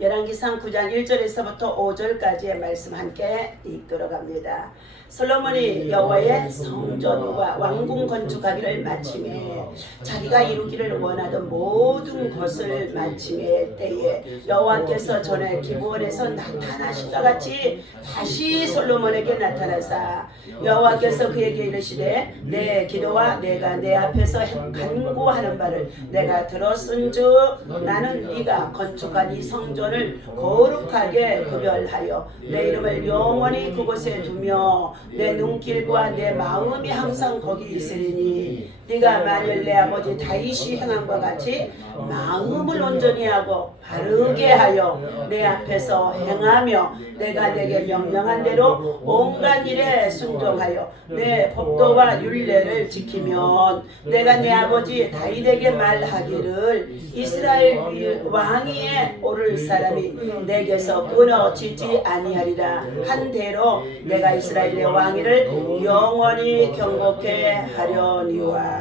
열왕기상 9장 1절에서부터 5절까지의 말씀 함께 읽도록 합니다. 솔로몬이 여호와의 성전과 왕궁 건축하기를 마침에 자기가 이루기를 원하던 모든 것을 마침에 때에 여호와께서 전에 기브온에서 나타나신과 같이 다시 솔로몬에게 나타나사 여호와께서 그에게 이르시되 내 기도와 내가 내 앞에서 간구하는 바를 내가 들었은즉 나는 네가 건축한 이 성전을 거룩하게 구별하여 내 이름을 영원히 그곳에 두며 내 눈길과 내 마음이 항상 거기 있으리니 네가 만일 내 아버지 다윗이 행함과 같이 마음을 온전히 하고 바르게 하여 내 앞에서 행하며 내가 내게 명령한 대로 온갖 일에 순종하여 내 법도와 율례를 지키면 내가 내 아버지 다윗에게 말하기를 이스라엘 왕위에 오를 사람이 내게서 끊어지지 아니하리라 한 대로 내가 이스라엘의 왕위를 영원히 경고케 하려니와.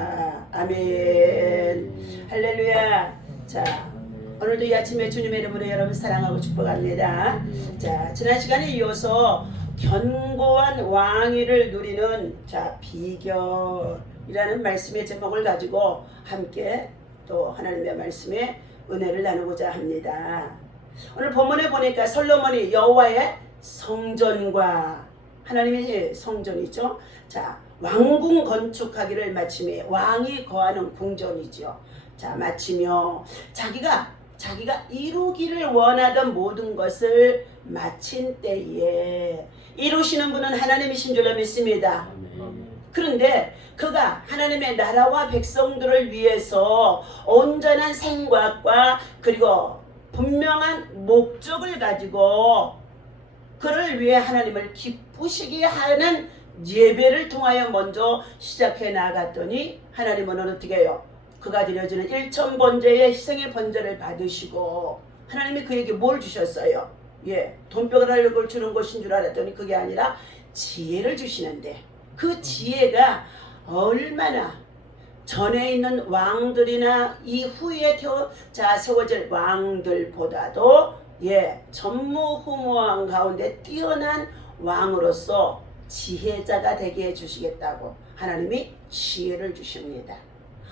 아멘. 할렐루야. 자, 오늘도 이 아침에 주님의 이름으로 여러분 사랑하고 축복합니다. 자, 지난 시간에 이어서 견고한 왕위를 누리는 비결이라는 말씀의 제목을 가지고 함께 또 하나님의 말씀에 은혜를 나누고자 합니다. 오늘 본문에 보니까 솔로몬이 여호와의 성전과 하나님의 성전이죠. 자, 왕궁 건축하기를 마침에 왕이 거하는 궁전이죠. 자, 마치며 자기가 이루기를 원하던 모든 것을 마친 때에 이루시는 분은 하나님이신 줄로 믿습니다. 그런데 그가 하나님의 나라와 백성들을 위해서 온전한 생각과 그리고 분명한 목적을 가지고 그를 위해 하나님을 기쁘시게 하는 예배를 통하여 먼저 시작해 나갔더니 하나님은 어떻게 해요? 그가 드려주는 일천번제의 희생의 번제를 받으시고 하나님이 그에게 뭘 주셨어요? 돈벼락을 주는 것인 줄 알았더니 그게 아니라 지혜를 주시는데 그 지혜가 얼마나 전에 있는 왕들이나 이후에 세워질 왕들보다도 전무후무한 가운데 뛰어난 왕으로서 지혜자가 되게 해주시겠다고 하나님이 지혜를 주십니다.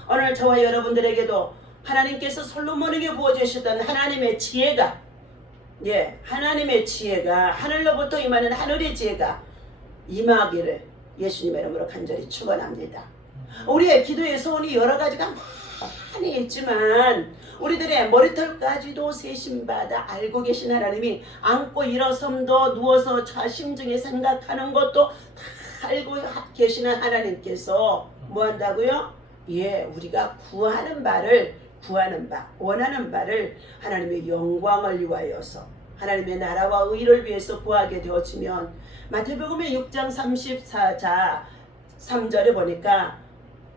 오늘 저와 여러분들에게도 하나님께서 솔로몬에게 부어주셨던 하나님의 지혜가 하나님의 지혜가 하늘로부터 임하는 하늘의 지혜가 임하기를 예수님의 이름으로 간절히 축원합니다. 우리의 기도의 소원이 여러 가지가 많이 있지만 우리들의 머리털까지도 세심받아 알고 계신 하나님이 앉고 일어섬도 누워서 자심중에 생각하는 것도 다 알고 계시는 하나님께서 뭐 한다고요? 우리가 원하는 바를 하나님의 영광을 위하여서 하나님의 나라와 의를 위해서 구하게 되어지면 마태복음의 6장 34자 3절에 보니까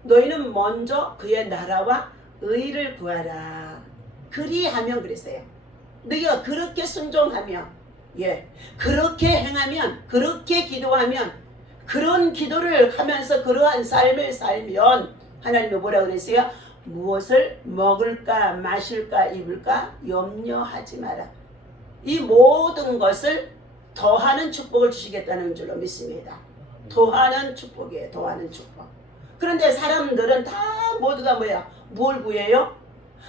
너희는 먼저 그의 나라와 의를 구하라. 그리하면 그랬어요. 너희가 그렇게 순종하면 그렇게 행하면 그렇게 기도하면 그런 기도를 하면서 그러한 삶을 살면 하나님이 뭐라고 그랬어요? 무엇을 먹을까 마실까 입을까 염려하지 마라. 이 모든 것을 더하는 축복을 주시겠다는 줄로 믿습니다. 더하는 축복이에요. 더하는 축복. 그런데 사람들은 다 모두가 뭘 구해요?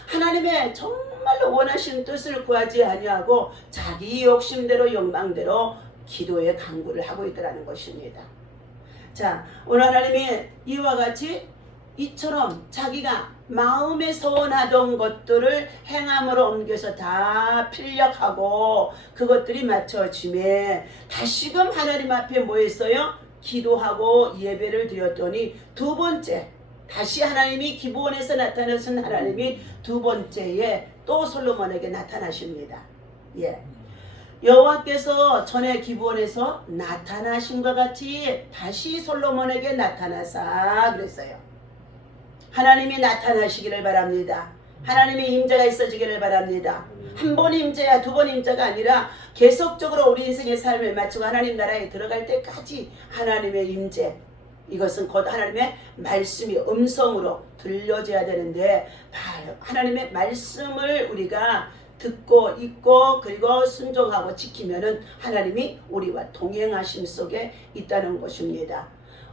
하나님의 정말로 원하시는 뜻을 구하지 아니하고 자기 욕심대로 욕망대로 기도에 강구를 하고 있더라는 것입니다. 자, 오늘 하나님이 이와 같이 이처럼 자기가 마음에 소원하던 것들을 행함으로 옮겨서 다 필력하고 그것들이 맞춰짐에 다시금 하나님 앞에 뭐 했어요? 기도하고 예배를 드렸더니 두 번째 다시 하나님이 기브온에서 나타나신 하나님이 두 번째에 또 솔로몬에게 나타나십니다. 여호와께서 전에 기브온에서 나타나신과 같이 다시 솔로몬에게 나타나사 그랬어요. 하나님이 나타나시기를 바랍니다. 하나님의 임재가 있어지기를 바랍니다. 한 번 임재야 두 번 임재가 아니라 계속적으로 우리 인생의 삶을 마치고 하나님 나라에 들어갈 때까지 하나님의 임재, 이것은 곧 하나님의 말씀이 음성으로 들려져야 되는데 바로 하나님의 말씀을 우리가 듣고 있고 그리고 순종하고 지키면은 하나님이 우리와 동행하심 속에 있다는 것입니다.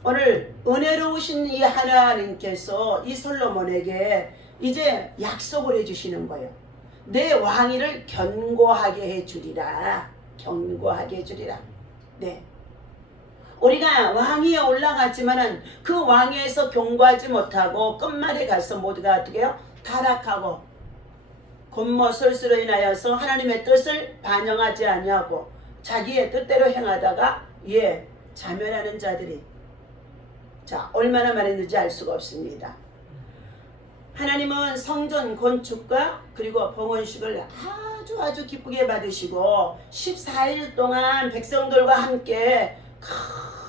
오늘 은혜로우신 이 하나님께서 이 솔로몬에게 이제 약속을 해주시는 거예요. 내 왕위를 견고하게 해주리라. 견고하게 해주리라. 네. 우리가 왕위에 올라갔지만은 그 왕위에서 견고하지 못하고 끝말에 가서 모두가 어떻게 해요? 타락하고 곤모술수로 인하여서 하나님의 뜻을 반영하지 아니하고 자기의 뜻대로 행하다가 자멸하는 자들이 얼마나 많은지 알 수가 없습니다. 하나님은 성전 건축과 그리고 봉헌식을 아주 기쁘게 받으시고 14일 동안 백성들과 함께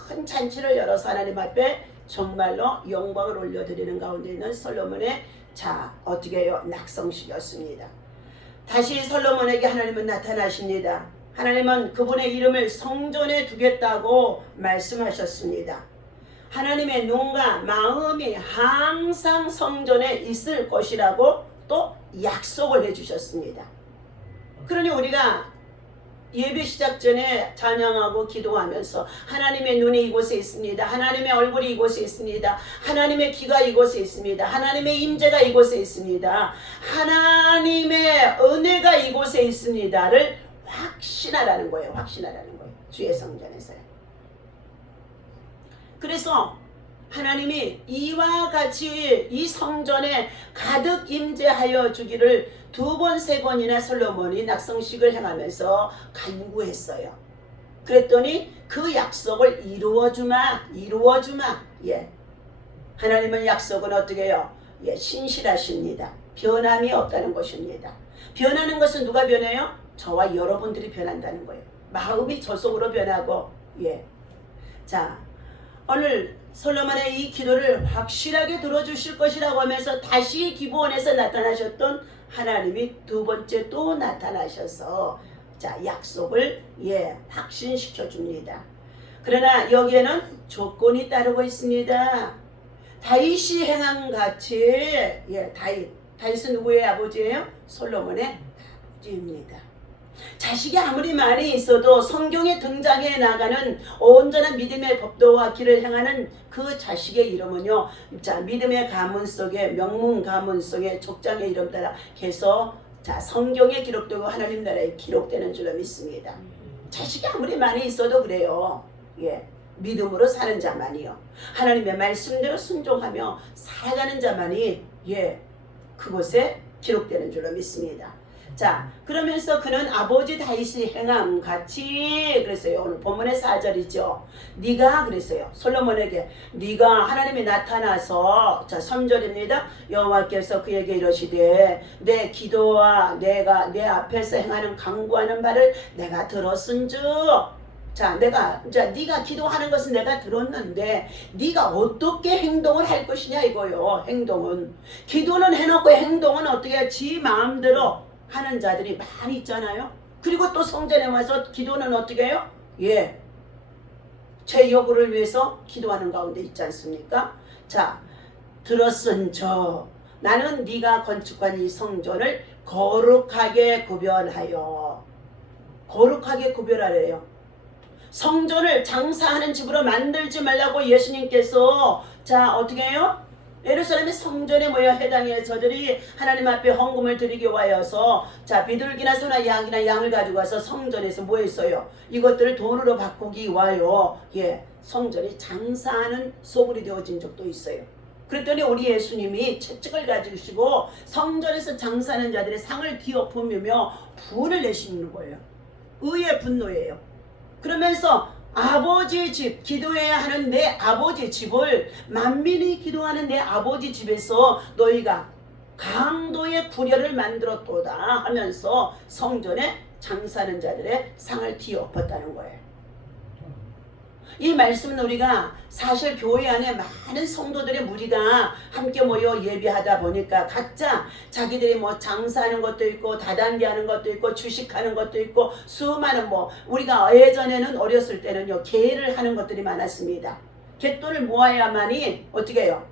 큰 잔치를 열어서 하나님 앞에 정말로 영광을 올려드리는 가운데 있는 솔로몬의 어떻게 해요? 낙성식이었습니다. 다시 솔로몬에게 하나님은 나타나십니다. 하나님은 그분의 이름을 성전에 두겠다고 말씀하셨습니다. 하나님의 눈과 마음이 항상 성전에 있을 것이라고 또 약속을 해주셨습니다. 그러니 우리가 예배 시작 전에 찬양하고 기도하면서 하나님의 눈이 이곳에 있습니다. 하나님의 얼굴이 이곳에 있습니다. 하나님의 귀가 이곳에 있습니다. 하나님의 임재가 이곳에 있습니다. 하나님의 은혜가 이곳에 있습니다를 확신하라는 거예요. 확신하라는 거예요. 주의 성전에서요. 그래서 하나님이 이와 같이 이 성전에 가득 임재하여 주기를 2번, 3번이나 솔로몬이 낙성식을 행하면서 간구했어요. 그랬더니 그 약속을 이루어주마. 하나님은 약속은 어떻게 해요? 신실하십니다. 변함이 없다는 것입니다. 변하는 것은 누가 변해요? 저와 여러분들이 변한다는 거예요. 마음이 저 속으로 변하고 오늘 솔로몬의 이 기도를 확실하게 들어주실 것이라고 하면서 다시 기브온에서 나타나셨던 하나님이 2번째 또 나타나셔서 약속을 확신시켜 줍니다. 그러나 여기에는 조건이 따르고 있습니다. 다윗이 행한 같이 다윗은 누구의 아버지예요? 솔로몬의 아버지입니다. 자식이 아무리 많이 있어도 성경에 등장해 나가는 온전한 믿음의 법도와 길을 행하는 그 자식의 이름은요, 믿음의 가문 속에, 명문 가문 속에 족장의 이름 따라 계속 성경에 기록되고 하나님 나라에 기록되는 줄로 믿습니다. 자식이 아무리 많이 있어도 그래요. 믿음으로 사는 자만이요, 하나님의 말씀대로 순종하며 살아가는 자만이 그곳에 기록되는 줄로 믿습니다. 그러면서 그는 아버지 다윗이 행함 같이 그랬어요. 오늘 본문의 4절이죠. 네가 그랬어요. 솔로몬에게 네가 하나님이 나타나서 3절입니다. 여호와께서 그에게 이러시되 내 기도와 내가 내 앞에서 행하는 강구하는 바를 내가 들었은즉 네가 기도하는 것은 내가 들었는데 네가 어떻게 행동을 할 것이냐 이거요. 행동은 기도는 해놓고 행동은 어떻게 지 마음대로 하는 자들이 많이 있잖아요. 그리고 또 성전에 와서 기도는 어떻게 해요? 제 요구를 위해서 기도하는 가운데 있지 않습니까? 들었은저 나는 네가 건축한 이 성전을 거룩하게 구별하여 거룩하게 구별하래요. 성전을 장사하는 집으로 만들지 말라고 예수님께서 어떻게 해요? 예루살렘의 성전에 모여 해당의 저들이 하나님 앞에 헌금을 드리기 위하여서 비둘기나 소나 양이나 양을 가지고 와서 성전에서 뭐 했어요? 이것들을 돈으로 바꾸기 위하여 성전이 장사하는 소굴이 되어진 적도 있어요. 그랬더니 우리 예수님이 채찍을 가지시고 성전에서 장사하는 자들의 상을 뒤엎으며 분을 내시는 거예요. 의의 분노예요. 그러면서 아버지 집, 기도해야 하는 내 아버지 집을, 만민이 기도하는 내 아버지 집에서 너희가 강도의 구려를 만들었도다 하면서 성전에 장사하는 자들의 상을 뒤엎었다는 거예요. 이 말씀은 우리가 사실 교회 안에 많은 성도들의 무리가 함께 모여 예배하다 보니까 각자 자기들이 장사하는 것도 있고 다단계하는 것도 있고 주식하는 것도 있고 수많은 우리가 예전에는 어렸을 때는요 개를 하는 것들이 많았습니다. 갯돈을 모아야만이 어떻게 해요?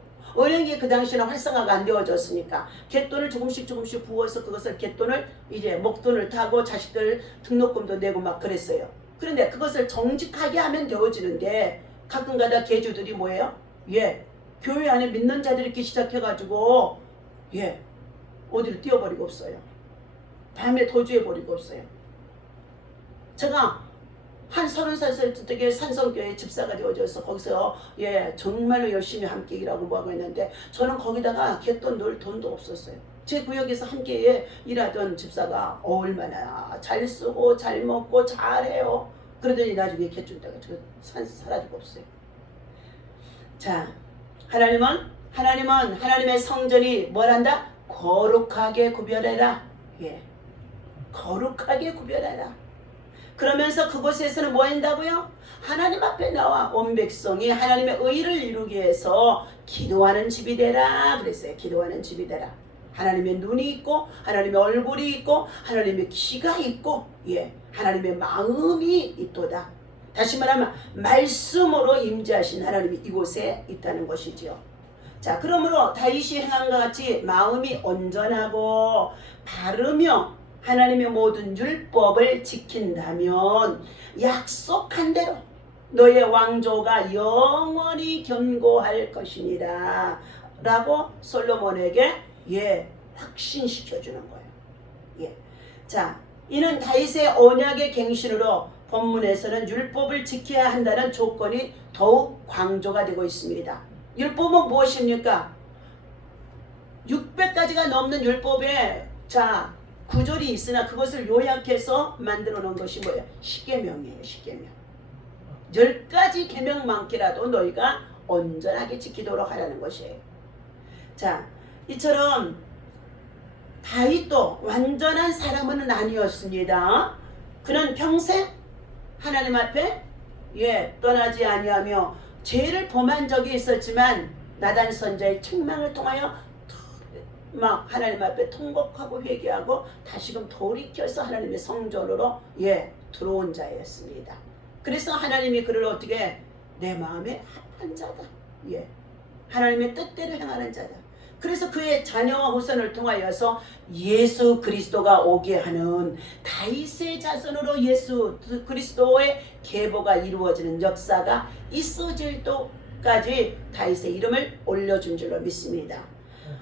이런 게 그 당시에는 활성화가 안 되어졌으니까 갯돈을 조금씩 부어서 그것을 갯돈을 이제 목돈을 타고 자식들 등록금도 내고 막 그랬어요. 그런데 그것을 정직하게 하면 되어지는데 가끔가다 개주들이 뭐예요? 예, 교회 안에 믿는 자들이 이렇게 시작해가지고 예, 어디로 뛰어버리고 없어요. 밤에 도주해버리고 없어요. 제가 한 30살 때에 산성교회 집사가 되어져서 거기서 예 정말로 열심히 함께 일하고 뭐하고 했는데 저는 거기다가 갯돈 넣을 돈도 없었어요. 제 구역에서 함께 일하던 집사가 얼마나 잘 쓰고 잘 먹고 잘해요. 그러더니 나중에 갯줄다가 사라지고 없어요. 자, 하나님은 하나님의 성전이 뭘 한다? 거룩하게 구별해라. 예, 거룩하게 구별해라. 그러면서 그곳에서는 뭐 한다고요? 하나님 앞에 나와 온 백성이 하나님의 의를 이루기 위해서 기도하는 집이 되라 그랬어요. 기도하는 집이 되라. 하나님의 눈이 있고 하나님의 얼굴이 있고 하나님의 귀가 있고 예, 하나님의 마음이 있도다. 다시 말하면 말씀으로 임재하신 하나님이 이곳에 있다는 것이죠. 자, 그러므로 다윗이 행한 것 같이 마음이 온전하고 바르며 하나님의 모든 율법을 지킨다면 약속한 대로 너의 왕조가 영원히 견고할 것이니라 라고 솔로몬에게 예, 확신시켜 주는 거예요. 예. 자, 이는 다윗의 언약의 갱신으로 본문에서는 율법을 지켜야 한다는 조건이 더욱 강조가 되고 있습니다. 율법은 무엇입니까? 600가지가 넘는 율법에 자 구절이 있으나 그것을 요약해서 만들어 놓은 것이 뭐예요? 십계명이에요. 십계명. 10가지 계명 많게라도 너희가 온전하게 지키도록 하라는 것이에요. 자, 이처럼 다윗도 완전한 사람은 아니었습니다. 그는 평생 하나님 앞에 떠나지 아니하며 죄를 범한 적이 있었지만 나단 선자의 책망을 통하여 막 하나님 앞에 통곡하고 회개하고 다시금 돌이켜서 하나님의 성전으로 들어온 자였습니다. 그래서 하나님이 그를 어떻게 내 마음에 합한 자다. 하나님의 뜻대로 행하는 자다. 그래서 그의 자녀와 후손을 통하여서 예수 그리스도가 오게 하는 다윗의 자손으로 예수 그리스도의 계보가 이루어지는 역사가 있어질 때까지 다윗의 이름을 올려준 줄로 믿습니다.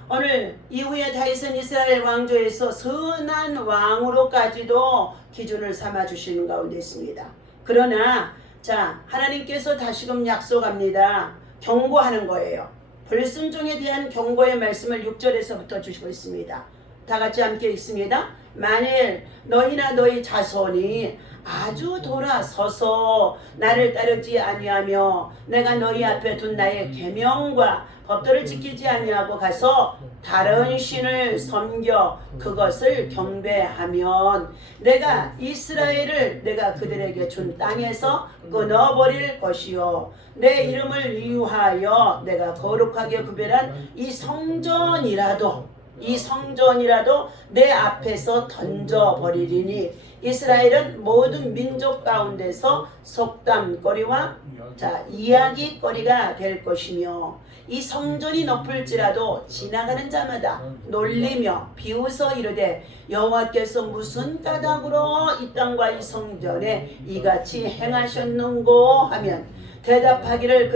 오늘 이후에 다윗은 이스라엘 왕조에서 선한 왕으로까지도 기준을 삼아 주시는 가운데 있습니다. 그러나 자, 하나님께서 다시금 약속합니다. 경고하는 거예요. 불순종에 대한 경고의 말씀을 6절에서부터 주시고 있습니다. 다 같이 함께 읽습니다. 만일 너희나 너희 자손이 아주 돌아서서 나를 따르지 아니하며 내가 너희 앞에 둔 나의 계명과 법도를 지키지 아니하고 가서 다른 신을 섬겨 그것을 경배하면 내가 이스라엘을 내가 그들에게 준 땅에서 끊어버릴 것이요 내 이름을 위하여 내가 거룩하게 구별한 이 성전이라도 내 앞에서 던져버리리니 이스라엘은 모든 민족 가운데서 속담거리와 이야기거리가 될 것이며 이 성전이 높을지라도 지나가는 자마다 놀리며 비웃어 이르되 여호와께서 무슨 까닭으로 이 땅과 이 성전에 이같이 행하셨는고 하면 대답하기를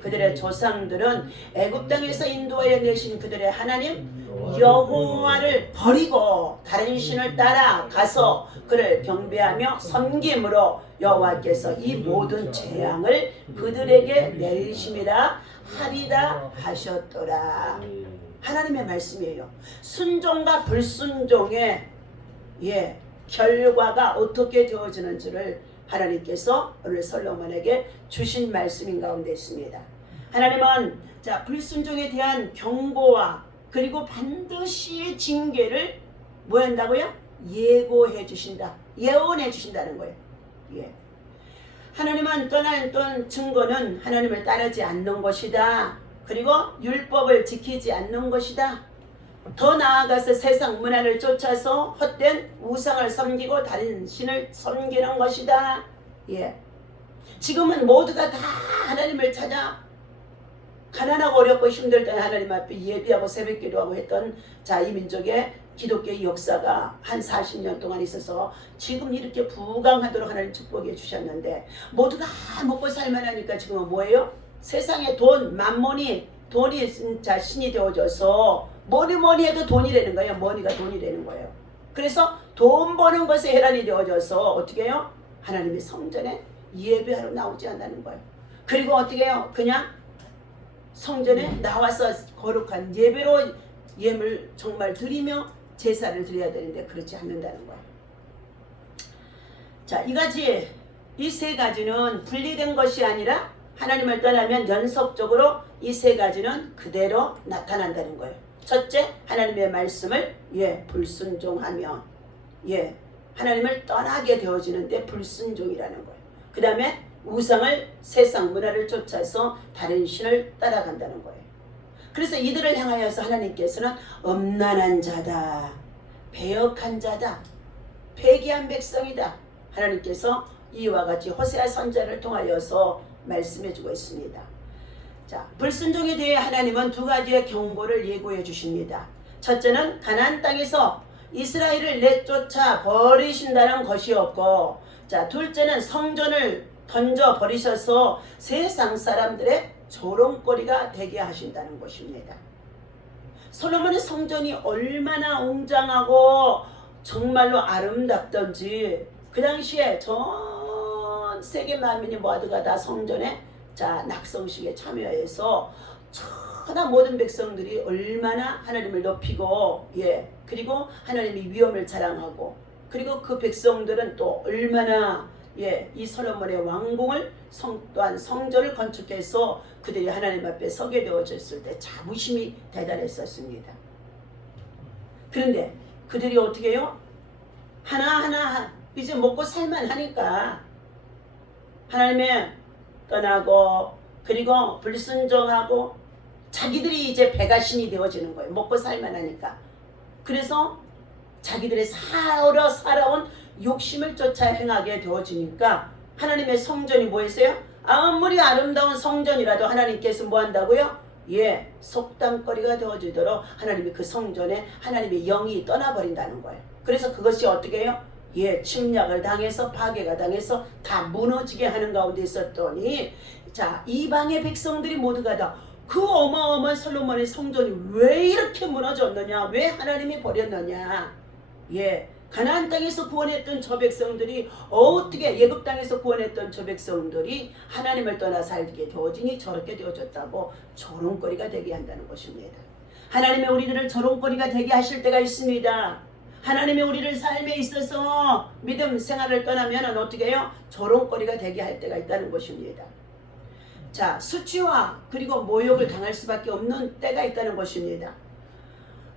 그들의 조상들은 애굽 땅에서 인도하여 내신 그들의 하나님 여호와를 버리고 다른 신을 따라 가서 그를 경배하며 섬김으로 여호와께서 이 모든 재앙을 그들에게 내리심이라 하리라 하셨더라. 하나님의 말씀이에요. 순종과 불순종의 결과가 어떻게 되어지는지를 하나님께서 오늘 솔로몬에게 주신 말씀인 가운데 있습니다. 하나님은 불순종에 대한 경고와 그리고 반드시 징계를 뭐 한다고요? 예고해 주신다. 예언해 주신다는 거예요. 하나님은 떠난 증거는 하나님을 따르지 않는 것이다. 그리고 율법을 지키지 않는 것이다. 더 나아가서 세상 문화를 쫓아서 헛된 우상을 섬기고 다른 신을 섬기는 것이다. 지금은 모두가 다 하나님을 찾아 가난하고 어렵고 힘들 때 하나님 앞에 예비하고 새벽기도하고 했던 이 민족의 기독교의 역사가 한 40년 동안 있어서 지금 이렇게 부강하도록 하나님 축복해 주셨는데 모두가 먹고 살만하니까 지금은 뭐예요? 세상에 돈, 만몬이, 돈이 신이 되어져서 뭐니 해도 돈이라는 거예요. 머니가 돈이 되는 거예요. 그래서 돈 버는 것에 혈안이 되어져서 어떻게 해요? 하나님의 성전에 예배하러 나오지 않는 거예요. 그리고 어떻게 해요? 그냥 성전에 나와서 거룩한 예배로 예물 정말 드리며 제사를 드려야 되는데 그렇지 않는다는 거예요. 자, 이 세 가지는 분리된 것이 아니라 하나님을 떠나면 연속적으로 이 세 가지는 그대로 나타난다는 거예요. 첫째, 하나님의 말씀을 불순종하며 하나님을 떠나게 되어지는데 불순종이라는 거예요. 그 다음에 우상을 세상 문화를 쫓아서 다른 신을 따라간다는 거예요. 그래서 이들을 향하여서 하나님께서는 엄난한 자다, 배역한 자다, 패기한 백성이다. 하나님께서 이와 같이 호세아 선지자를 통하여서 말씀해주고 있습니다. 자, 불순종에 대해 하나님은 두 가지의 경고를 예고해 주십니다. 첫째는 가나안 땅에서 이스라엘을 내쫓아 버리신다는 것이었고, 자, 둘째는 성전을 던져 버리셔서 세상 사람들의 조롱거리가 되게 하신다는 것입니다. 솔로몬의 성전이 얼마나 웅장하고 정말로 아름답던지 그 당시에 전 세계 만민이 모두가 다 성전에 낙성식에 참여해서 천하 모든 백성들이 얼마나 하나님을 높이고 그리고 하나님의 위엄을 자랑하고 그리고 그 백성들은 또 얼마나 이 솔로몬의 왕궁을 또한 성전을 건축해서 그들이 하나님 앞에 서게 되어졌을 때 자부심이 대단했었습니다. 그런데 그들이 어떻게 해요? 하나하나 이제 먹고 살만 하니까 하나님의 떠나고 그리고 불순종하고 자기들이 이제 배가 신이 되어지는 거예요. 먹고 살만 하니까. 그래서 자기들의 살아온 욕심을 쫓아 행하게 되어지니까 하나님의 성전이 뭐 했어요? 아무리 아름다운 성전이라도 하나님께서 뭐 한다고요? 속담거리가 되어지도록 하나님이 그 성전에 하나님의 영이 떠나버린다는 거예요. 그래서 그것이 어떻게 해요? 침략을 당해서 파괴가 당해서 다 무너지게 하는 가운데 있었더니 이방의 백성들이 모두가 다 그 어마어마한 솔로몬의 성전이 왜 이렇게 무너졌느냐? 왜 하나님이 버렸느냐? 가나안 땅에서 구원했던 저 백성들이 어떻게 애굽 땅에서 구원했던 저 백성들이 하나님을 떠나 살게 되어지니 저렇게 되어졌다고 조롱거리가 되게 한다는 것입니다. 하나님의 우리들을 조롱거리가 되게 하실 때가 있습니다. 하나님의 우리를 삶에 있어서 믿음 생활을 떠나면 어떻게 해요? 조롱거리가 되게 할 때가 있다는 것입니다. 자, 수치와 그리고 모욕을 당할 수밖에 없는 때가 있다는 것입니다.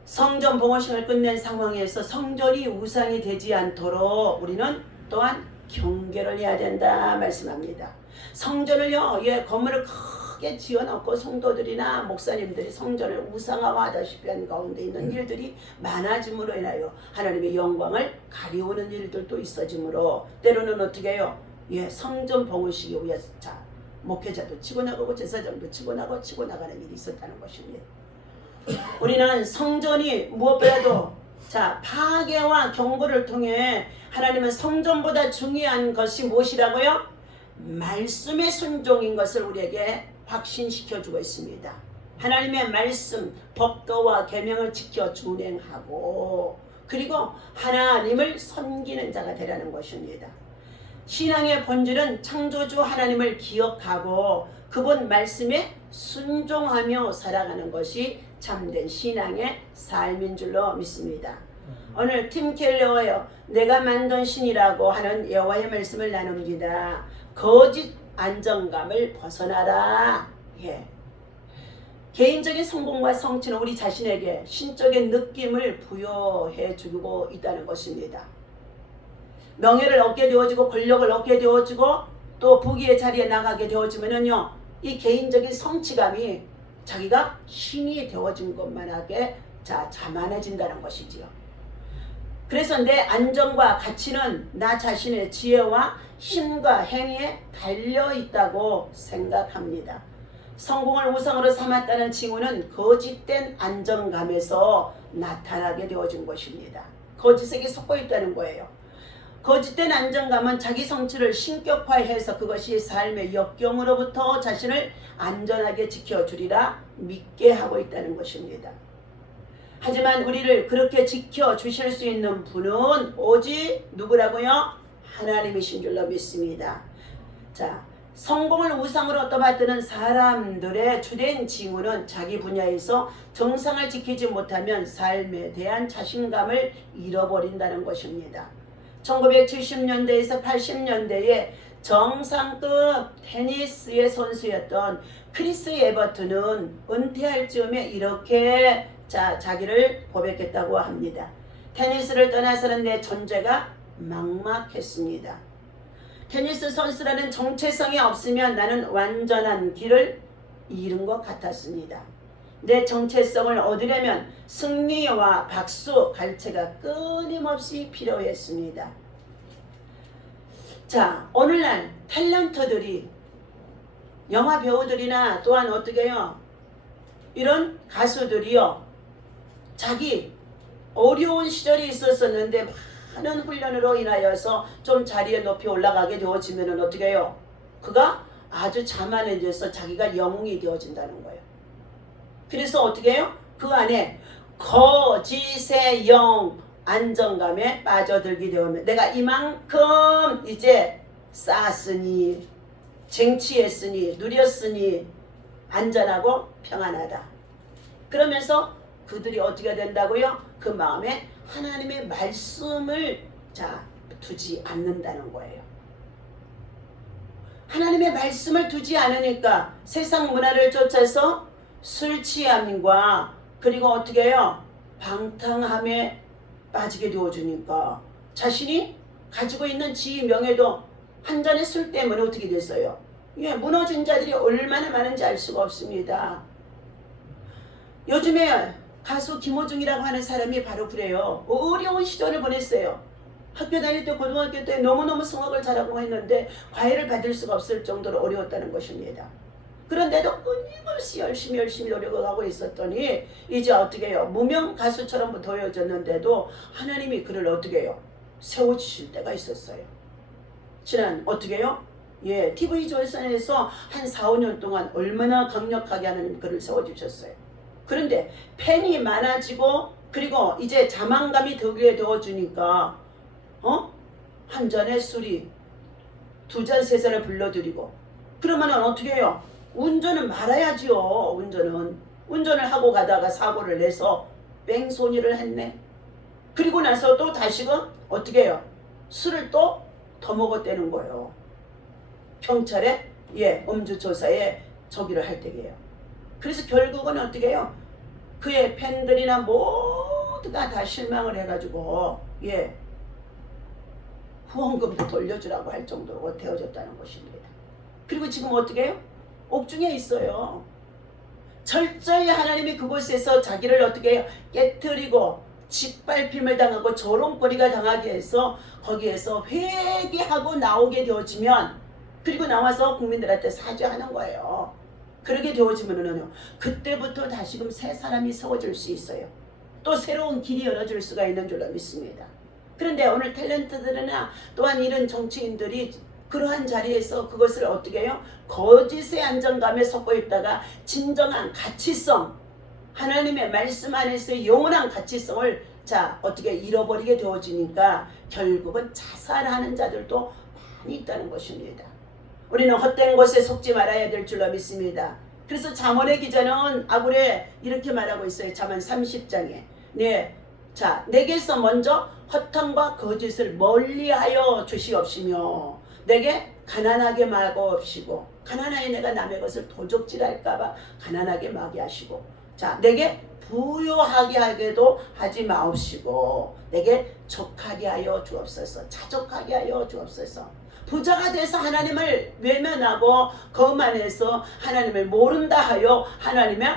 성전 봉헌식을 끝낸 상황에서 성전이 우상이 되지 않도록 우리는 또한 경계를 해야 된다 말씀합니다. 성전을요, 건물을 크게 지어놓고 성도들이나 목사님들이 성전을 우상화하다시피 한 가운데 있는 일들이 많아짐으로 인하여 하나님의 영광을 가리우는 일들도 있어지므로 때로는 어떻게 해요? 성전 봉헌식이 위해서 목회자도 치고 나가고 제사장도 치고 나가는 일이 있었다는 것입니다. 우리는 성전이 무엇보다도 파괴와 경고를 통해 하나님은 성전보다 중요한 것이 무엇이라고요? 말씀의 순종인 것을 우리에게 확신시켜주고 있습니다. 하나님의 말씀, 법도와 계명을 지켜 준행하고 그리고 하나님을 섬기는 자가 되라는 것입니다. 신앙의 본질은 창조주 하나님을 기억하고 그분 말씀에 순종하며 살아가는 것이 참된 신앙의 삶인 줄로 믿습니다. 오늘 팀 켈러의 내가 만든 신이라고 하는 여호와의 말씀을 나눕니다. 거짓 안정감을 벗어나라. 개인적인 성공과 성취는 우리 자신에게 신적인 느낌을 부여해 주고 있다는 것입니다. 명예를 얻게 되어지고 권력을 얻게 되어지고 또 부귀의 자리에 나가게 되어지면은요, 이 개인적인 성취감이 자기가 신이 되어진 것만하게 자만해진다는 것이지요. 그래서 내 안정과 가치는 나 자신의 지혜와 힘과 행위에 달려 있다고 생각합니다. 성공을 우상으로 삼았다는 징후는 거짓된 안정감에서 나타나게 되어진 것입니다. 거짓에게 속고 있다는 거예요. 거짓된 안정감은 자기 성취를 신격화해서 그것이 삶의 역경으로부터 자신을 안전하게 지켜주리라 믿게 하고 있다는 것입니다. 하지만 우리를 그렇게 지켜주실 수 있는 분은 오직 누구라고요? 하나님이신 줄로 믿습니다. 자, 성공을 우상으로 떠받드는 사람들의 주된 징후는 자기 분야에서 정상을 지키지 못하면 삶에 대한 자신감을 잃어버린다는 것입니다. 1970년대에서 80년대에 정상급 테니스의 선수였던 크리스 에버튼은 은퇴할 즈음에 이렇게 자기를 고백했다고 합니다. 테니스를 떠나서는 내 존재가 막막했습니다. 테니스 선수라는 정체성이 없으면 나는 완전한 길을 잃은 것 같았습니다. 내 정체성을 얻으려면 승리와 박수, 갈채가 끊임없이 필요했습니다. 자, 오늘날 탤런트들이 영화 배우들이나 또한 어떻게 해요? 이런 가수들이요. 자기 어려운 시절이 있었었는데 많은 훈련으로 인하여서 좀 자리에 높이 올라가게 되어지면 어떻게 해요? 그가 아주 자만해져서 자기가 영웅이 되어진다는 거예요. 그래서 어떻게 해요? 그 안에 거짓의 영, 안정감에 빠져들게 되면 내가 이만큼 이제 쌓았으니, 쟁취했으니, 누렸으니 안전하고 평안하다. 그러면서 그들이 어떻게 된다고요? 그 마음에 하나님의 말씀을 두지 않는다는 거예요. 하나님의 말씀을 두지 않으니까 세상 문화를 쫓아서 술 취함과 그리고 어떻게 해요? 방탕함에 빠지게 되어주니까 자신이 가지고 있는 지위 명예도 한 잔의 술 때문에 어떻게 됐어요? 무너진 자들이 얼마나 많은지 알 수가 없습니다. 요즘에 가수 김호중이라고 하는 사람이 바로 그래요. 어려운 시절을 보냈어요. 학교 다닐 때 고등학교 때 너무너무 성악을 잘하고 했는데 과외를 받을 수가 없을 정도로 어려웠다는 것입니다. 그런데도 끊임없이 열심히 노력을 하고 있었더니 이제 어떻게 해요? 무명 가수처럼 보여졌는데도 하나님이 그를 어떻게 해요? 세워주실 때가 있었어요. 지난 어떻게 해요? TV조선에서 한 4, 5년 동안 얼마나 강력하게 하는 그를 세워주셨어요. 그런데 팬이 많아지고 그리고 이제 자만감이 들게 되어주니까 한 잔의 술이 2잔, 3잔을 불러드리고 그러면은 어떻게 해요? 운전은 말아야지요. 운전을 하고 가다가 사고를 내서 뺑소니를 했네. 그리고 나서 또 다시금 어떻게 해요? 술을 또 더 먹었다는 거예요. 경찰에 음주조사에 저기를 할 때예요. 그래서 결국은 어떻게 해요? 그의 팬들이나 모두가 다 실망을 해가지고 후원금도 돌려주라고 할 정도로 되어졌다는 것입니다. 그리고 지금 어떻게 해요? 옥중에 있어요. 철저히 하나님이 그곳에서 자기를 어떻게 해요? 깨트리고 짓밟힘을 당하고 조롱거리가 당하게 해서 거기에서 회개하고 나오게 되어지면 그리고 나와서 국민들한테 사죄하는 거예요. 그렇게 되어지면은요, 그때부터 다시금 새 사람이 세워질 수 있어요. 또 새로운 길이 열어질 수가 있는 줄로 믿습니다. 그런데 오늘 탤런트들이나 또한 이런 정치인들이 그러한 자리에서 그것을 어떻게 해요? 거짓의 안정감에 속고 있다가 진정한 가치성, 하나님의 말씀 안에서의 영원한 가치성을 어떻게 잃어버리게 되어지니까 결국은 자살하는 자들도 많이 있다는 것입니다. 우리는 헛된 것에 속지 말아야 될 줄로 믿습니다. 그래서 잠언의 기자는 아굴에 이렇게 말하고 있어요. 잠언 30장에 내게서 먼저 허탕과 거짓을 멀리하여 주시옵시며 내게 가난하게 막옵시고 가난하여 내가 남의 것을 도적질할까봐 가난하게 막게 하시고 내게 부요하게 하게도 하지 마옵시고 내게 족하게 하여 주옵소서. 자족하게 하여 주옵소서. 부자가 돼서 하나님을 외면하고 거만해서 하나님을 모른다 하여 하나님의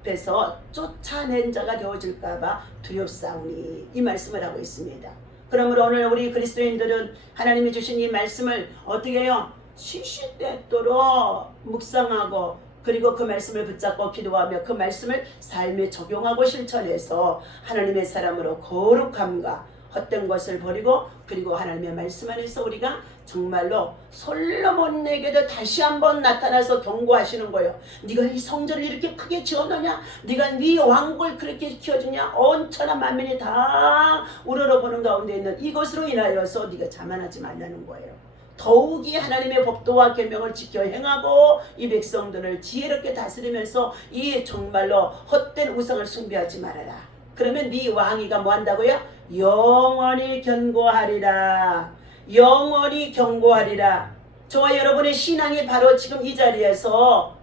앞에서 쫓아낸 자가 되어질까봐 두렵사오니 이 말씀을 하고 있습니다. 그러므로 오늘 우리 그리스도인들은 하나님이 주신 이 말씀을 어떻게 해요? 시시때때로 묵상하고 그리고 그 말씀을 붙잡고 기도하며 그 말씀을 삶에 적용하고 실천해서 하나님의 사람으로 거룩함과 헛된 것을 버리고 그리고 하나님의 말씀 안에서 우리가 정말로 솔로몬에게도 다시 한번 나타나서 경고하시는 거예요. 네가 이 성전을 이렇게 크게 지었느냐? 네가 네 왕국을 그렇게 키워주냐? 온 천하 만민이 다 우러러보는 가운데 있는 이것으로 인하여서 네가 자만하지 말라는 거예요. 더욱이 하나님의 법도와 계명을 지켜 행하고 이 백성들을 지혜롭게 다스리면서 이 정말로 헛된 우상을 숭배하지 말아라. 그러면 네 왕위가 뭐 한다고요? 영원히 견고하리라. 영원히 견고하리라. 저와 여러분의 신앙이 바로 지금 이 자리에서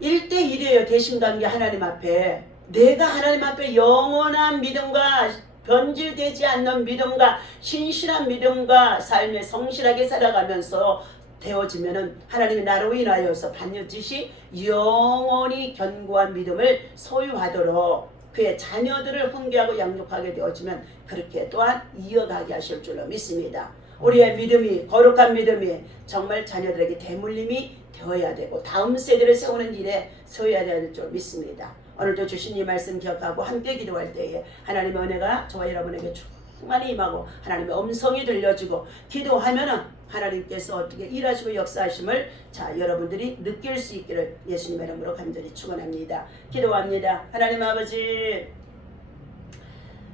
1대1이에요. 대신관계 하나님 앞에. 내가 하나님 앞에 영원한 믿음과 변질되지 않는 믿음과 신실한 믿음과 삶에 성실하게 살아가면서 되어지면은 하나님이 나로 인하여서 반드시 영원히 견고한 믿음을 소유하도록 그의 자녀들을 훈계하고 양육하게 되어지면 그렇게 또한 이어가게 하실 줄로 믿습니다. 우리의 믿음이 거룩한 믿음이 정말 자녀들에게 대물림이 되어야 되고 다음 세대를 세우는 일에 서야 될 줄 믿습니다. 오늘도 주신 이 말씀 기억하고 함께 기도할 때에 하나님의 은혜가 저와 여러분에게 충만히 임하고 하나님의 음성이 들려지고 기도하면은 하나님께서 어떻게 일하시고 역사하심을 여러분들이 느낄 수 있기를 예수님의 이름으로 간절히 축원합니다. 기도합니다. 하나님 아버지,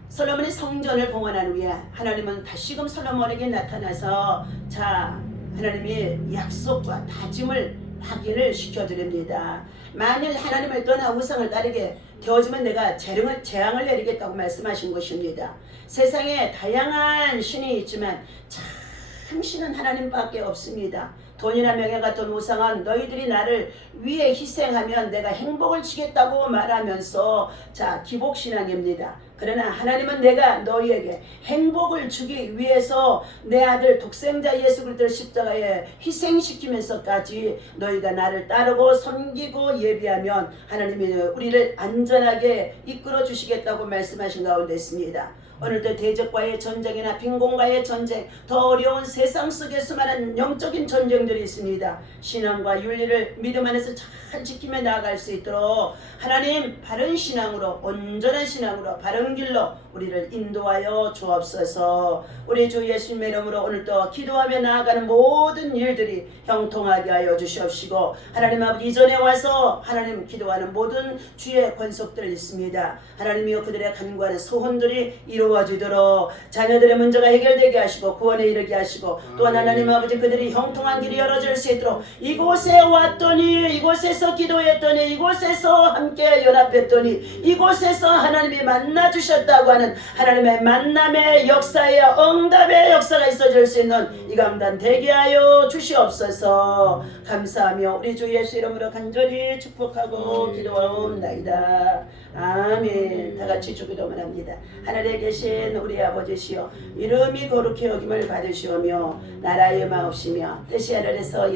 솔로몬이 성전을 봉헌한 후에 하나님은 다시금 솔로몬에게 나타나서 하나님의 약속과 다짐을 확인을 시켜드립니다. 만일 하나님을 떠나 우상을 따르게 되어지면 내가 재앙을 내리겠다고 말씀하신 것입니다. 세상에 다양한 신이 있지만 참 신은 하나님밖에 없습니다. 돈이나 명예 같은 우상은 너희들이 나를 위해 희생하면 내가 행복을 주겠다고 말하면서 기복신앙입니다. 그러나 하나님은 내가 너희에게 행복을 주기 위해서 내 아들 독생자 예수 그리스도를 십자가에 희생시키면서까지 너희가 나를 따르고 섬기고 예비하면 하나님이 우리를 안전하게 이끌어 주시겠다고 말씀하신 가운데 있습니다. 오늘도 대적과의 전쟁이나 빈곤과의 전쟁, 더 어려운 세상 속에 수많은 영적인 전쟁들이 있습니다. 신앙과 윤리를 믿음 안에서 잘 지키며 나아갈 수 있도록 하나님 바른 신앙으로 온전한 신앙으로 바른 길로 우리를 인도하여 주옵소서. 우리 주 예수님의 이름으로 오늘도 기도하며 나아가는 모든 일들이 형통하게 하여 주시옵시고 하나님 아버지 이전에 와서 하나님 기도하는 모든 주의 권속들 있습니다. 하나님이여 그들의 간구하는 소원들이 이루어지도록 자녀들의 문제가 해결되게 하시고 구원에 이르게 하시고 또한 하나님 아버지 그들이 형통한 길이 열어질 수 있도록 이곳에 왔더니 이곳에서 기도했더니 이곳에서 함께 연합했더니 이곳에서 하나님이 만나 주셨다고 하는 하나님의 만남의 역사에 응답의 역사가 있어질 수 있는 이 감단 되게 하여 주시옵소서. 감사하며 우리 주 예수 이름으로 간절히 축복하고 기도하옵나이다. 아멘. 다같이 주기도만 합니다. 하늘에 계신 우리 아버지시여 이름이 거룩히 여김을 받으시오며 나라의 마옵시며 뜻이 하늘에서